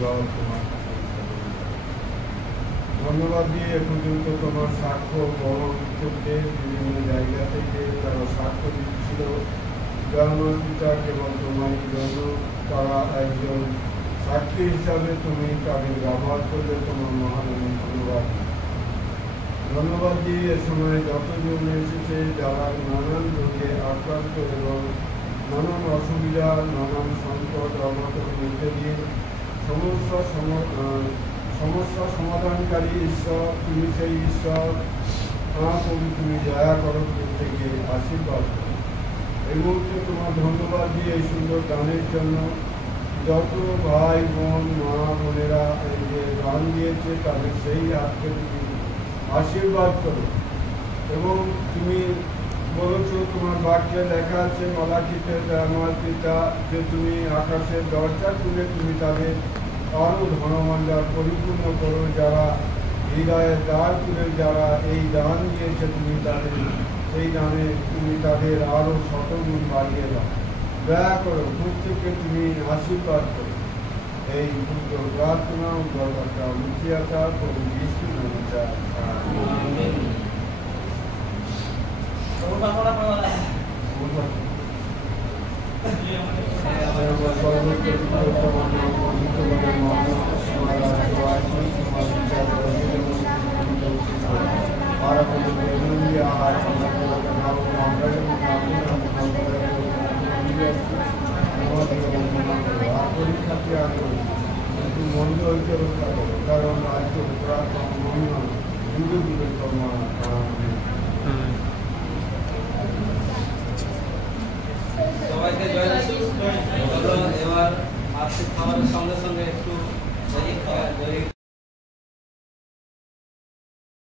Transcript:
মঙ্গল তোমার ধন্যবাদ দিয়ে এ পর্যন্ত তোমার সাক্ষ্য বহন করতে বিভিন্ন জায়গা থেকে তারা সাক্ষ্য দিচ্ছিল। আমার পিতা কেবল তোমারই জন্য তারা একজন সাক্ষী হিসাবে তুমি তাদের ব্যবহার করলে তোমার মহান ধন্যবাদ। ধন্যবাদ দিয়ে এ সময় যতজন এসেছে যারা নানান রোগে আক্রান্ত এবং নানান অসুবিধা নানান সংকট অবতর মধ্যে দিয়ে সমস্যা সমাধানকারী ঈশ্বর, তুমি সেই ঈশ্বর। প্রভু তুমি দয়া করো, প্রত্যেকে আশীর্বাদ করো। এই মুহূর্তে তোমার ধন্যবাদ দিয়ে এই সুন্দর গানের জন্য যত ভাই বোন মা বোনেরা এই যে গান দিয়েছে তাদের সেই হাতকে তুমি আশীর্বাদ করো। এবং তুমি বলেছ তোমার বাক্যে লেখা আছে মালাকিতে আমার পিতা যে তুমি আকাশের দরজা খুলে তুমি তাদের আরও ধনভাণ্ডার পরিপূর্ণ করো। যারা হৃদয়ের দ্বার খুলে যারা এই দান দিয়েছে তুমি তাদের সেই দানে তুমি তাদের আরও শতগুণ বাড়িয়ে দাও। দয়া করো, প্রত্যেককে তুমি আশীর্বাদ করো। এই দুটো প্রার্থনা দরকারটা মুখিয়াতা প্রভু যিশু নামে চাই। মন্দ হইতে রক্ষা করো, কারণ রাজ্য প্রার্থনা মহিমা যুগে যুগে তোমার। সবাইকে জয় যিশু। এবার আজকে খাবারের সঙ্গে সঙ্গে একটু